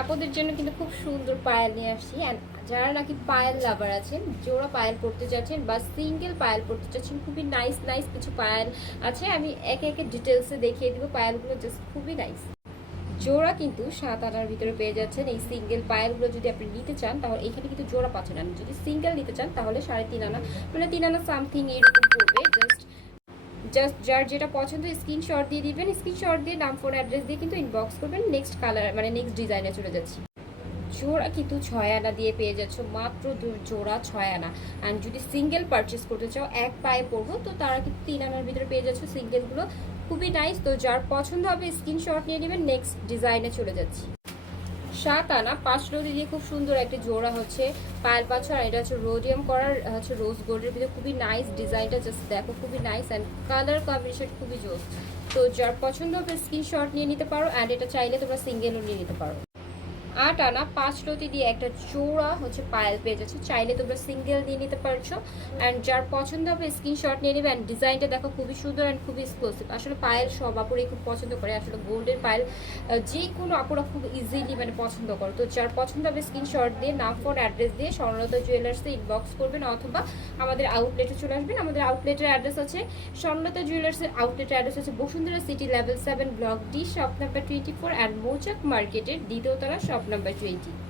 আপনাদের জন্য কিন্তু খুব সুন্দর পায়েল নিয়ে আসছি। অ্যান্ড যারা নাকি পায়েল লাভার আছেন, জোড়া পায়েল পড়তে চাচ্ছেন বা সিঙ্গেল পায়েল পড়তে চাচ্ছেন, খুবই নাইস নাইস কিছু পায়েল আছে। আমি একে একে ডিটেলসে দেখিয়ে দিব পায়েলগুলো, জাস্ট খুবই নাইস। জোড়া কিন্তু 7 আনার ভিতরে পেয়ে যাচ্ছেন। এই সিঙ্গেল পায়েলগুলো যদি আপনি নিতে চান তাহলে এখানে কিন্তু জোড়া পাচ্ছেন। আর যদি সিঙ্গেল নিতে চান তাহলে 3.5 আনা, মানে 3 আনা সামথিং এরকম পড়বে। জাস্ট যার যেটা পছন্দ স্ক্রিনশট দিয়ে দিবেন, স্ক্রিনশট দিয়ে নাম ফোন অ্যাড্রেস দিয়ে কিন্তু ইনবক্স করবেন। নেক্সট কালার মানে নেক্সট ডিজাইনে চলে যাচ্ছি। জোড়া কিন্তু 6 আনা দিয়ে পেয়ে যাচ্ছ, মাত্র জোড়া 6 আনা। অ্যান্ড যদি সিঙ্গেল পারচেস করতে চাও, এক পায়ে পড়বো, তো তারা কিন্তু 3 আনার ভিতরে পেয়ে যাচ্ছ সিঙ্গেলগুলো, খুবই নাইস। তো যার পছন্দ হবে স্ক্রিনশট নিয়ে নেবেন। নেক্সট ডিজাইনে চলে যাচ্ছি। 7 আনা 5 রোদি দিয়ে খুব সুন্দর একটা জোড়া হচ্ছে পায়েল পাচ্ছ। আর এটা হচ্ছে রোডিয়াম করার হচ্ছে রোজ গোল্ডের ভিতরে, খুবই নাইস ডিজাইনটা, জাস্ট দেখো খুবই নাইস। অ্যান্ড কালার কম্বিনেশন খুবই জোস। তো যার পছন্দ হবে স্ক্রিনশট নিয়ে নিতে পারো। অ্যান্ড এটা চাইলে তোমরা সিঙ্গেলও নিয়ে নিতে পারো। 8 আনা 5 রতি দিয়ে একটা জোড়া হচ্ছে পায়েল পেয়ে যাচ্ছে, চাইলে তোমরা সিঙ্গেল দিয়ে নিতে পারছো। অ্যান্ড যার পছন্দ হবে স্ক্রিনশট নিয়ে নেবে। অ্যান্ড ডিজাইনটা দেখো খুবই সুন্দর অ্যান্ড খুবই এক্সক্লুসিভ। আসলে পায়েল সব আপুরাই খুব পছন্দ করে, আসলে গোল্ডের পায়েল যে কোনো আপুরা খুব ইজিলি মানে পছন্দ করো। তো যার পছন্দ হবে স্ক্রিনশট দিয়ে নাম ফোন অ্যাড্রেস দিয়ে স্বর্ণলতা জুয়েলার্সে ইনবক্স করবেন, অথবা আমাদের আউটলেটে চলে আসবেন। আমাদের আউটলেটের অ্যাড্রেস আছে স্বর্ণলতা জুয়েলার্সের আউটলেটের অ্যাড্রেস হচ্ছে Bashundhara city level 7 block D shop number 24 and মৌচাক মার্কেটের দ্বিতীয় তলা শপ নাম্বার 20।